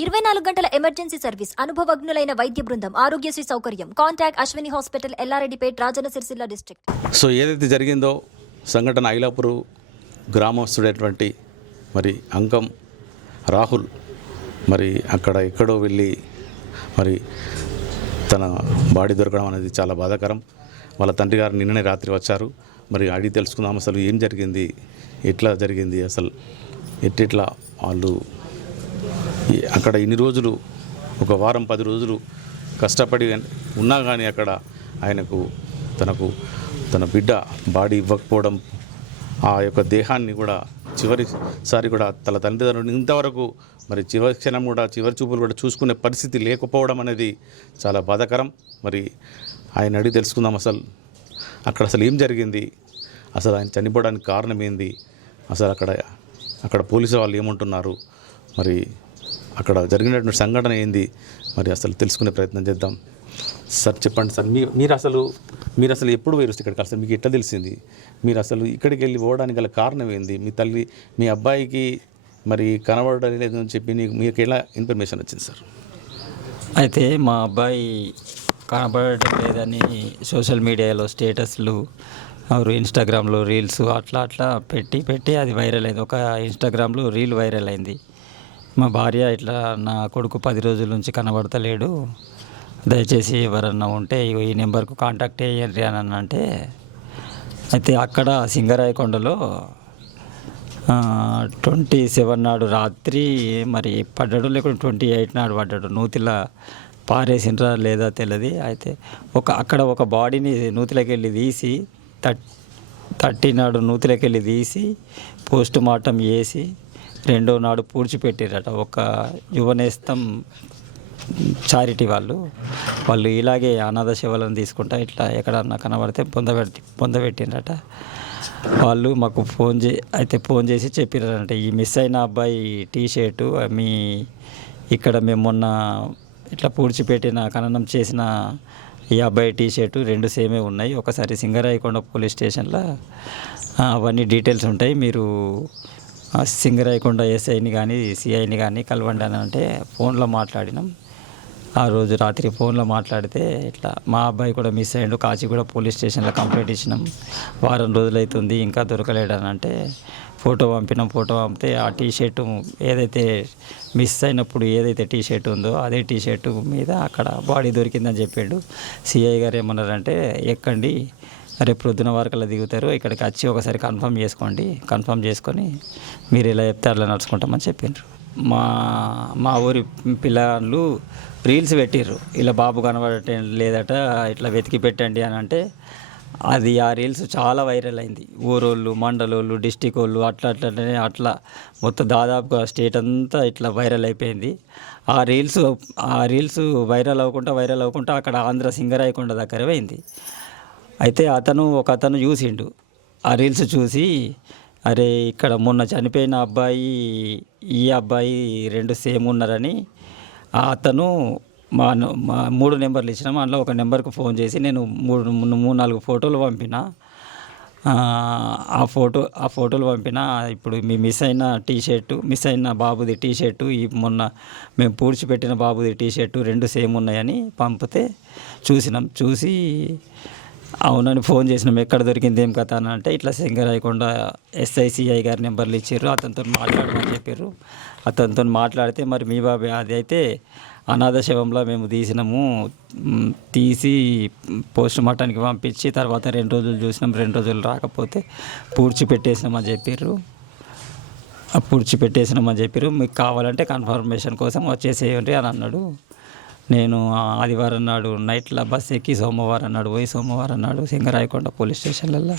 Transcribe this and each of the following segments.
24 గంటల emergency service, అనుభవజ్ఞులైన వైద్య బృందం, ఆరోగ్యశ్రీ సౌకర్యం. Contact Ashwini hospital, Yellareddypet, Rajanna Sircilla district. So ఏదైతే జరిగిందో సంఘటన ఐలాపూర్ గ్రామస్తుడైనటువంటి మరి అంకం రాహుల్ మరి అక్కడ ఎక్కడో వెళ్ళి మరి తన బాడీ దొరకడం అనేది చాలా బాధాకరం. వాళ్ళ తండ్రి గారు నిన్ననే రాత్రి వచ్చారు. మరి అడిగి తెలుసుకుందాం అసలు ఏం జరిగింది, ఎట్లా జరిగింది, అసలు ఎట్లా వాళ్ళు అక్కడ ఇన్ని రోజులు ఒక వారం 10 రోజులు కష్టపడి ఉన్నా కానీ అక్కడ ఆయనకు తన బిడ్డ బాడీ ఇవ్వకపోవడం, ఆ యొక్క దేహాన్ని కూడా చివరిసారి కూడా తన తల్లిదండ్రులు ఇంతవరకు మరి చివరి క్షణం కూడా చివరి చూపులు కూడా చూసుకునే పరిస్థితి లేకపోవడం అనేది చాలా బాధాకరం. మరి ఆయన అడిగి తెలుసుకుందాం అసలు ఏం జరిగింది, అసలు ఆయన చనిపోవడానికి కారణం ఏంది, అసలు అక్కడ పోలీసు వాళ్ళు ఏమంటున్నారు, మరి అక్కడ జరిగినటువంటి సంఘటన ఏంది, మరి అసలు తెలుసుకునే ప్రయత్నం చేద్దాం. సార్ చెప్పండి సార్, మీరు అసలు ఎప్పుడు వేరు ఇక్కడికి, అసలు మీకు ఎట్లా తెలిసింది, మీరు అసలు ఇక్కడికి వెళ్ళి పోవడానికి గల కారణం ఏంది, మీ అబ్బాయికి మరి కనబడడం లేదు అని చెప్పి మీకు ఎలా ఇన్ఫర్మేషన్ వచ్చింది సార్? అయితే మా అబ్బాయి కనబడటం లేదని సోషల్ మీడియాలో స్టేటస్లు, ఇన్స్టాగ్రామ్లో రీల్స్ అట్లా పెట్టి అది వైరల్ అయింది. ఒక ఇన్స్టాగ్రామ్లో రీల్ వైరల్ అయింది. మా భార్య ఇట్లా నా కొడుకు 10 రోజుల నుంచి కనబడతలేడు, దయచేసి ఎవరన్నా ఉంటే ఈ నెంబర్కు కాంటాక్ట్ అయ్యండి అని అంటే, అయితే అక్కడ సింగరాయకొండలో 27 నాడు రాత్రి మరి పడ్డాడు, లేకుంటే 28 నాడు పడ్డాడు. నూతిలా పారేసినరా లేదా తెలియదు. అయితే అక్కడ ఒక బాడీని నూతిలోకి వెళ్ళి తీసి 30 నాడు నూతిలోకి వెళ్ళి తీసి పోస్ట్ మార్టం చేసి 2వ నాడు పూడ్చిపెట్టిరట. ఒక యువనేస్తం చారిటీ వాళ్ళు ఇలాగే అనాథ శవాలను తీసుకుంటా ఇట్లా ఎక్కడన్నా కనబడితే పొందబెట్టినరట. వాళ్ళు మాకు ఫోన్ చేసి చెప్పినారంట, ఈ మిస్ అయిన అబ్బాయి టీషర్టు ఇక్కడ మేము మొన్న ఇట్లా పూడ్చిపెట్టిన ఖననం చేసిన ఈ అబ్బాయి టీషర్టు 2 సేమే ఉన్నాయి. ఒకసారి సింగరాయకొండ పోలీస్ స్టేషన్లో అవన్నీ డీటెయిల్స్ ఉంటాయి, మీరు సింగరాయకొండ ఎస్ఐని కానీ సిఐని కానీ కలవండి అని అంటే ఫోన్లో మాట్లాడినాం. ఆ రోజు రాత్రి ఫోన్లో మాట్లాడితే ఇట్లా మా అబ్బాయి కూడా మిస్ అయ్యాడు, కాచిగూడ పోలీస్ స్టేషన్లో కంప్లైంట్ ఇచ్చినాం, వారం రోజులు అవుతుంది ఇంకా దొరకలేడని అంటే ఫోటో పంపితే ఆ టీషర్టు ఏదైతే మిస్ అయినప్పుడు ఏదైతే టీషర్ట్ ఉందో అదే టీషర్టు మీద అక్కడ బాడీ దొరికిందని చెప్పాడు. సిఐ గారు ఏమన్నారంటే, ఎక్కండి రేపు ప్రొద్దున వరకల్లా దిగుతారు, ఇక్కడికి వచ్చి ఒకసారి కన్ఫర్మ్ చేసుకొని మీరు ఇలా చెప్తే అట్లా నడుచుకుంటామని చెప్పిండ్రు. మా ఊరి పిల్లలు రీల్స్ పెట్టిర్రు, ఇలా బాబు కనబడటం లేదట, ఇట్లా వెతికి పెట్టండి అని అంటే అది ఆ రీల్స్ చాలా వైరల్ అయింది. ఊరోళ్ళు, మండలోళ్ళు, డిస్టిక్ వాళ్ళు అట్లా మొత్తం దాదాపుగా స్టేట్ అంతా ఇట్లా వైరల్ అయిపోయింది. ఆ రీల్స్ వైరల్ అవ్వకుండా అక్కడ ఆంధ్ర సింగరాయకొండ దగ్గర పోయింది. అయితే ఒక అతను చూసిండు, ఆ రీల్స్ చూసి, అరే ఇక్కడ మొన్న చనిపోయిన అబ్బాయి ఈ అబ్బాయి 2 సేమ్ ఉన్నారని అతను మా 3 నెంబర్లు ఇచ్చినాము, అందులో ఒక నెంబర్కి ఫోన్ చేసి నేను 3-4 ఫోటోలు పంపిన. ఆ ఫోటోలు పంపిన. ఇప్పుడు మీ మిస్ అయిన బాబుది టీషర్టు, మొన్న మేము పూడ్చిపెట్టిన బాబుది టీషర్టు 2 సేమ్ ఉన్నాయని పంపితే చూసి అవునని ఫోన్ చేసినాం, ఎక్కడ దొరికింది ఏం కథ అని అంటే ఇట్లా సింగరాయకొండ ఎస్ఐసిఐ గారి నెంబర్లు ఇచ్చారు, అతనితో మాట్లాడమని చెప్పారు. అతనితో మాట్లాడితే మరి మీ బాబే అది అయితే అనాథ శవంలో మేము తీసి పోస్ట్ మార్టానికి పంపించి తర్వాత 2 రోజులు చూసినాం, 2 రోజులు రాకపోతే పూడ్చిపెట్టేసినామని చెప్పారు. మీకు కావాలంటే కన్ఫర్మేషన్ కోసం వచ్చేసేయండి అని అన్నాడు. నేను ఆదివారం నాడు నైట్లో బస్ ఎక్కి సోమవారం నాడు సింగరాయకొండ పోలీస్ స్టేషన్లలో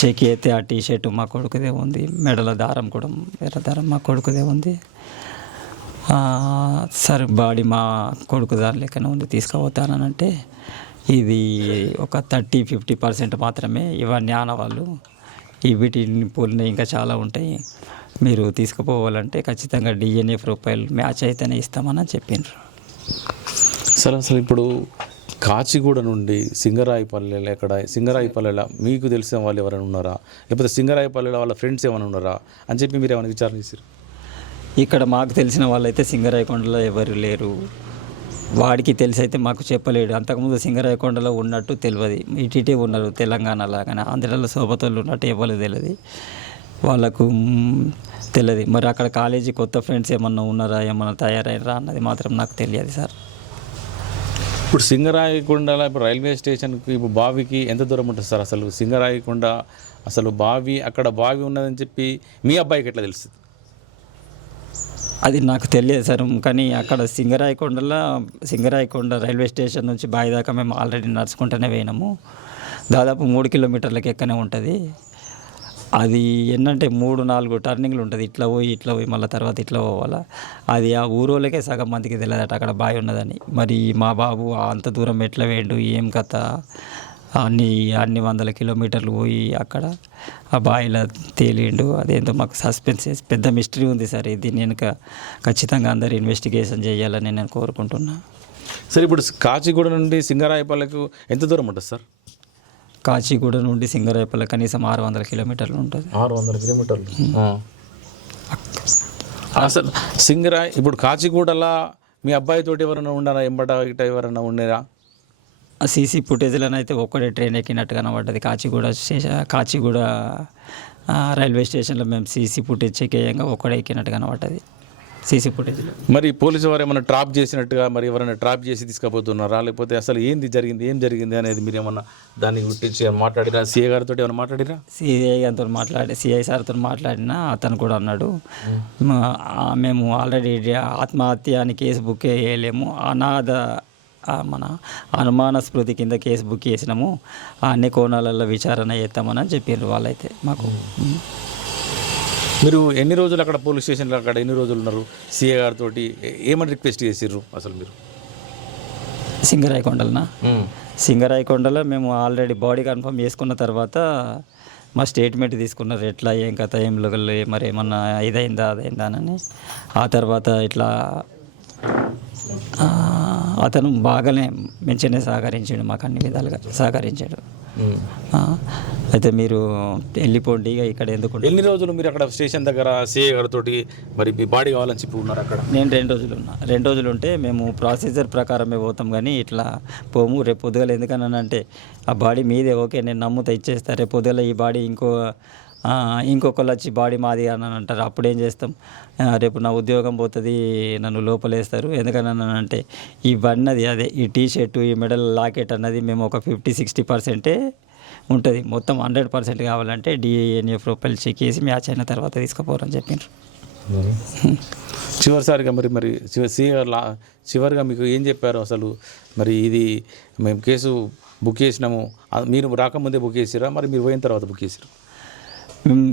చెక్ అయితే ఆ టీషర్టు మా కొడుకుదే ఉంది, మెడల దారం కూడా ఎర్ర దారం మా కొడుకుదే ఉంది. సరే బాడీ మా కొడుకు దాని లెక్కనే ఉంది, తీసుకుపోతానంటే ఇది ఒక 30-50% మాత్రమే ఇవన్నీ ఆనవాళ్ళు, వీటిని పోలిన ఇంకా చాలా ఉంటాయి, మీరు తీసుకుపోవాలంటే ఖచ్చితంగా DNA ప్రొఫైల్ మ్యాచ్ అయితేనే ఇస్తామని చెప్పిండ్రు. సార్ అసలు ఇప్పుడు కాచిగూడ నుండి సింగరాయపల్లెలో మీకు తెలిసిన వాళ్ళు ఎవరైనా ఉన్నారా, లేకపోతే సింగరాయపల్లెలో వాళ్ళ ఫ్రెండ్స్ ఏమైనా ఉన్నారా అని చెప్పి మీరు ఏమైనా విచారణ చేశారు? ఇక్కడ మాకు తెలిసిన వాళ్ళైతే సింగరాయకొండలో ఎవరు లేరు. వాడికి తెలిసి అయితే మాకు చెప్పలేడు. అంతకుముందు సింగరాయకొండలో ఉన్నట్టు తెలియదు. ఇటీటే ఉన్నారు తెలంగాణలో, కానీ ఆంధ్రాలో సోబతోళ్ళు ఉన్నట్టు ఎవరు తెలియదు వాళ్ళకు తెలియదు. మరి అక్కడ కాలేజీ కొత్త ఫ్రెండ్స్ ఏమన్నా ఉన్నారా, ఏమన్నా తయారయ్యారా అన్నది మాత్రం నాకు తెలియదు సార్. ఇప్పుడు సింగరాయకొండలో ఇప్పుడు రైల్వే స్టేషన్కి ఇప్పుడు బావికి ఎంత దూరం ఉంటుంది సార్? అసలు సింగరాయకొండ అసలు బావి, అక్కడ బావి ఉన్నదని చెప్పి మీ అబ్బాయికి ఎట్లా తెలుస్తుంది? అది నాకు తెలియదు సార్. కానీ అక్కడ సింగరాయకొండ రైల్వే స్టేషన్ నుంచి బావి దాకా మేము ఆల్రెడీ నడుచుకుంటూనే పోయినాము. దాదాపు 3 కిలోమీటర్లకి ఎక్కనే ఉంటుంది. అది ఏంటంటే 3-4 టర్నింగ్లు ఉంటుంది. ఇట్లా పోయి మళ్ళీ తర్వాత ఇట్లా పోవాలా. అది ఆ ఊరోళ్ళకే సగం మందికి తెలియదట అక్కడ బావి ఉన్నదని. మరి మా బాబు అంత దూరం ఎట్లా వేయండు, ఏం కథ, అన్ని వందల కిలోమీటర్లు పోయి అక్కడ ఆ బావిలో తేలిండు. అదేంటో మాకు సస్పెన్స్, పెద్ద మిస్టరీ ఉంది సార్. ఇది నేను ఖచ్చితంగా అందరు ఇన్వెస్టిగేషన్ చేయాలని నేను కోరుకుంటున్నా. సార్ ఇప్పుడు కాచిగూడ నుండి సింగరాయపల్లికు ఎంత దూరం ఉంటుంది సార్? కాచిగూడ నుండి సింగరాయపల్లి కనీసం 600 కిలోమీటర్లు ఉంటుంది. 600 కిలోమీటర్లు. అసలు ఇప్పుడు కాచిగూడలా మీ అబ్బాయి తోటి ఎవరైనా ఉన్నారా, ఎంబట ఇట ఎవరైనా ఉండేరా? ఆ సీసీ ఫుటేజ్లను అయితే ఒక్కడే ట్రైన్ ఎక్కినట్టు కనబడ్డది. కాచిగూడ రైల్వే స్టేషన్లో మేము సీసీ ఫుటేజ్ చెక్ చేయంగా ఒక్కడే ఎక్కినట్టు కనబడ్డది సీసీ ఫుటేజ్లో. మరి పోలీసు వారు ఏమైనా ట్రాప్ చేసినట్టుగా, మరి ఎవరైనా ట్రాప్ చేసి తీసుకుపోతున్నారా, లేకపోతే అసలు ఏం జరిగింది అనేది మీరు ఏమన్నా దాన్ని గుర్తించి మాట్లాడిరా? సిఐ గారితో ఏమైనా మాట్లాడిరా? సిఐ సార్తో మాట్లాడినా అతను కూడా అన్నాడు, మేము ఆల్రెడీ ఆత్మహత్య అని కేసు బుక్ చేయలేము, మన అనుమానాస్పృతి కింద కేసు బుక్ చేసినాము, అన్ని కోణాలలో విచారణ చేస్తామని చెప్పారు వాళ్ళైతే మాకు. మీరు ఎన్ని రోజులు అక్కడ పోలీస్ స్టేషన్లో అక్కడ ఎన్ని రోజులు ఉన్నారు? సిఐ గారితో ఏమని రిక్వెస్ట్ చేసిర్రు అసలు మీరు? సింగరాయకొండలో మేము ఆల్రెడీ బాడీ కన్ఫర్మ్ చేసుకున్న తర్వాత మా స్టేట్మెంట్ తీసుకున్నారు, ఎట్లా ఏం కథ, ఏం లొగలు, మరి ఏమన్నా అదైందా అని. ఆ తర్వాత ఇట్లా అతను బాగానే మంచిగానే సహకరించాడు, మాకు అన్ని విధాలుగా సహకరించాడు. అయితే మీరు వెళ్ళిపోండి ఇక ఇక్కడ ఎందుకు. ఎన్ని రోజులు మీరు అక్కడ స్టేషన్ దగ్గర సిఐ గారితో మరి మీ బాడీ కావాలని చెప్పి ఉన్నారు అక్కడ? నేను 2 రోజులు ఉన్నా. 2 రోజులు ఉంటే మేము ప్రొసీజర్ ప్రకారమే పోతాం, కానీ ఇట్లా పోము. రేపు పొద్దుగల ఎందుకనంటే ఆ బాడీ మీదే, ఓకే నేను నమ్ముతా ఇచ్చేస్తా, రేపు పొద్దుగల ఈ బాడీ ఇంకొకళ్ళు వచ్చి బాడీ మాది అని అంటారు, అప్పుడు ఏం చేస్తాం? రేపు నా ఉద్యోగం పోతుంది, నన్ను లోపలేస్తారు. ఎందుకనంటే ఇవన్నది అదే ఈ టీషర్టు, ఈ మెడల్ లాకెట్ అన్నది మేము ఒక 50-60% ఉంటుంది. మొత్తం 100% కావాలంటే DNA ప్రొఫైల్ చెక్ చేసి మ్యాచ్ అయిన తర్వాత తీసుకుపోరని చెప్పారు. చివరిసారిగా మరి సిఐ గారు చివరిగా మీకు ఏం చెప్పారు అసలు? మరి ఇది మేము కేసు బుక్ చేసినాము, మీరు రాకముందే బుక్ చేసిరా, మరి మీరు పోయిన తర్వాత బుక్ చేసిరా?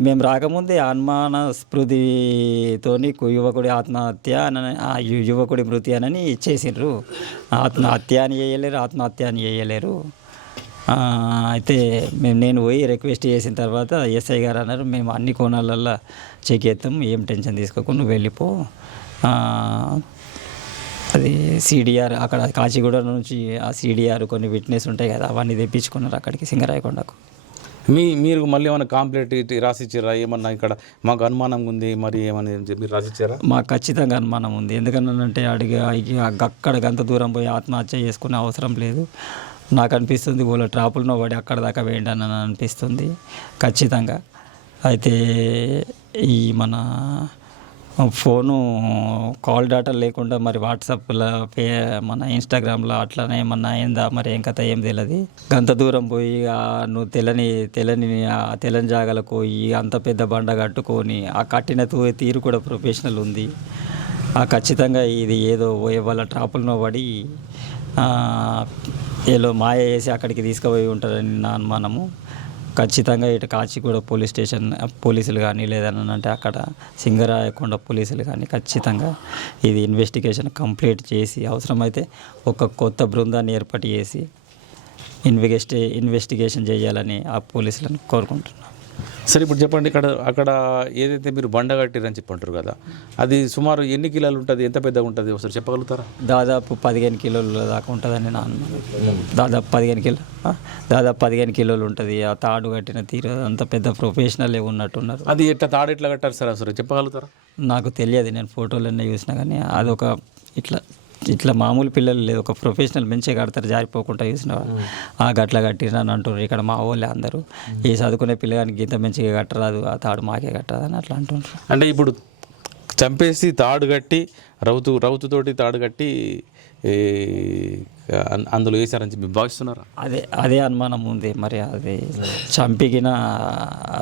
మేము రాకముందే అనుమానాస్పృతితోని యువకుడి ఆత్మహత్య యువకుడి మృతి అని ఇచ్చేసిండ్రు. ఆత్మహత్య అని చేయలేరు. అయితే నేను పోయి రిక్వెస్ట్ చేసిన తర్వాత ఎస్ఐ గారు అన్నారు, మేము అన్ని కోణాలల్లో చెక్ చేస్తాం, ఏం టెన్షన్ తీసుకోకుండా నువ్వు వెళ్ళిపో. అది CDR అక్కడ కాచిగూడ నుంచి ఆ CDR కొన్ని విట్నెస్ ఉంటాయి కదా, అవన్నీ తెప్పించుకున్నారు అక్కడికి సింగరాయకొండకు. మీరు మళ్ళీ ఏమైనా కంప్లైంట్ రాసిచ్చారా? ఏమన్నా ఇక్కడ మాకు అనుమానం ఉంది మరి ఏమని మీరు రాసిచ్చారా? మాకు ఖచ్చితంగా అనుమానం ఉంది. ఎందుకనంటే అక్కడ గంత దూరం పోయి ఆత్మహత్య చేసుకునే అవసరం లేదు. నాకు అనిపిస్తుంది వాళ్ళ ట్రాపులను పడి అక్కడ దాకా వేయండి అని అనిపిస్తుంది ఖచ్చితంగా. అయితే ఈ మన ఫోను కాల్ డేటా లేకుండా మరి వాట్సాప్లో మన ఇన్స్టాగ్రామ్లో అట్లనే ఏమన్నా అయిందా, మరి ఏం కథ ఏం తెలియదు. గంత దూరం పోయి నువ్వు తెల్లని జాగాలకు పోయి అంత పెద్ద బండ కట్టుకొని ఆ కట్టిన తీరు కూడా ప్రొఫెషనల్ ఉంది. ఖచ్చితంగా ఇది ఏదో వాళ్ళ ట్రాపులను పడి ఏదో మాయ చేసి అక్కడికి తీసుకుపోయి ఉంటారని నా అనుమానము. ఖచ్చితంగా ఇటు కాచిగూడ పోలీస్ స్టేషన్ పోలీసులు కానీ లేదనంటే అక్కడ సింగరాయకొండ పోలీసులు కానీ ఖచ్చితంగా ఇది ఇన్వెస్టిగేషన్ కంప్లీట్ చేసి అవసరమైతే ఒక కొత్త బృందాన్ని ఏర్పాటు చేసి ఇన్వెస్టిగేషన్ చేయాలని ఆ పోలీసులను కోరుకుంటున్నాను. సరే ఇప్పుడు చెప్పండి, అక్కడ ఏదైతే మీరు బండ కట్టిరని చెప్పంటారు కదా, అది సుమారు ఎన్ని కిలోలు ఉంటుంది, ఎంత పెద్దగా ఉంటుంది ఒకసారి చెప్పగలుగుతారా? దాదాపు 15 కిలోల దాకా ఉంటుందని నా అనుమానం. దాదాపు 15 కిలోలు ఉంటుంది. ఆ తాడు కట్టిన తీరు అంత పెద్ద ప్రొఫెషనల్ ఉన్నట్టున్నారు. అది తాడు ఎట్లా కట్టారు సార్ అసలు చెప్పగలుగుతారా? నాకు తెలియదు, నేను ఫోటోలన్నీ చూసినా కానీ అదొక ఇట్లా ఇట్లా మామూలు పిల్లలు లేదు, ఒక ప్రొఫెషనల్ మంచిగా కడతారు జారిపోకుండా చూసిన గట్ల కట్టిరు అని అంటున్నారు ఇక్కడ మా వాళ్ళే అందరూ. ఈ చదువుకునే పిల్లగానికి ఇంత మంచిగా కట్టరాదు, ఆ తాడు మాకే కట్టరాదు అని అట్లా అంటుంటారు. అంటే ఇప్పుడు చంపేసి తాడు కట్టి రౌతుతోటి తాడు కట్టి అందులో వేసారని చెప్పి భావిస్తున్నారా? అదే అనుమానం ఉంది. మరి అది చంపిగిన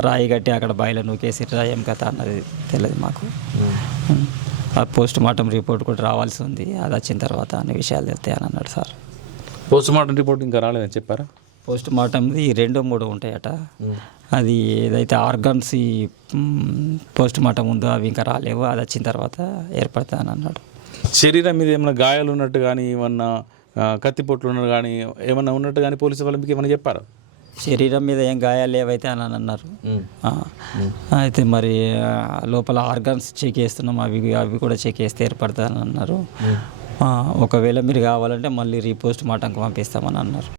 రాయి కట్టి అక్కడ బాయిలో నూకేసి ఏం కథ అన్నది తెలియదు మాకు. ఆ పోస్ట్ మార్టం రిపోర్ట్ కూడా రావాల్సి ఉంది, అది వచ్చిన తర్వాత అన్ని విషయాలు తెలుస్తాయని అన్నాడు సార్. పోస్ట్ మార్టం రిపోర్ట్ ఇంకా రాలేదని చెప్పారా? పోస్ట్ మార్టంది 2-3 ఉంటాయట. అది ఏదైతే ఆర్గన్స్ పోస్ట్ మార్టం ఉందో అవి ఇంకా రాలేవు, అది వచ్చిన తర్వాత ఏర్పడతాయని అన్నాడు. శరీరం మీద ఏమైనా గాయాలు ఉన్నట్టు కానీ ఏమన్నా కత్తిపోట్లు ఉన్నట్టు కానీ ఏమన్నా ఉన్నట్టు కానీ పోలీసు వాళ్ళు మీకు ఏమైనా చెప్పారా? శరీరం మీద ఏం గాయాలు ఏవైతే అని అన్నారు. అయితే మరి లోపల ఆర్గన్స్ చెక్ చేస్తున్నాం, అవి కూడా చెక్ చేస్తే ఏర్పడతాయని అన్నారు. ఒకవేళ మీరు కావాలంటే మళ్ళీ రీపోస్ట్ మార్టంకి పంపిస్తామని అన్నారు.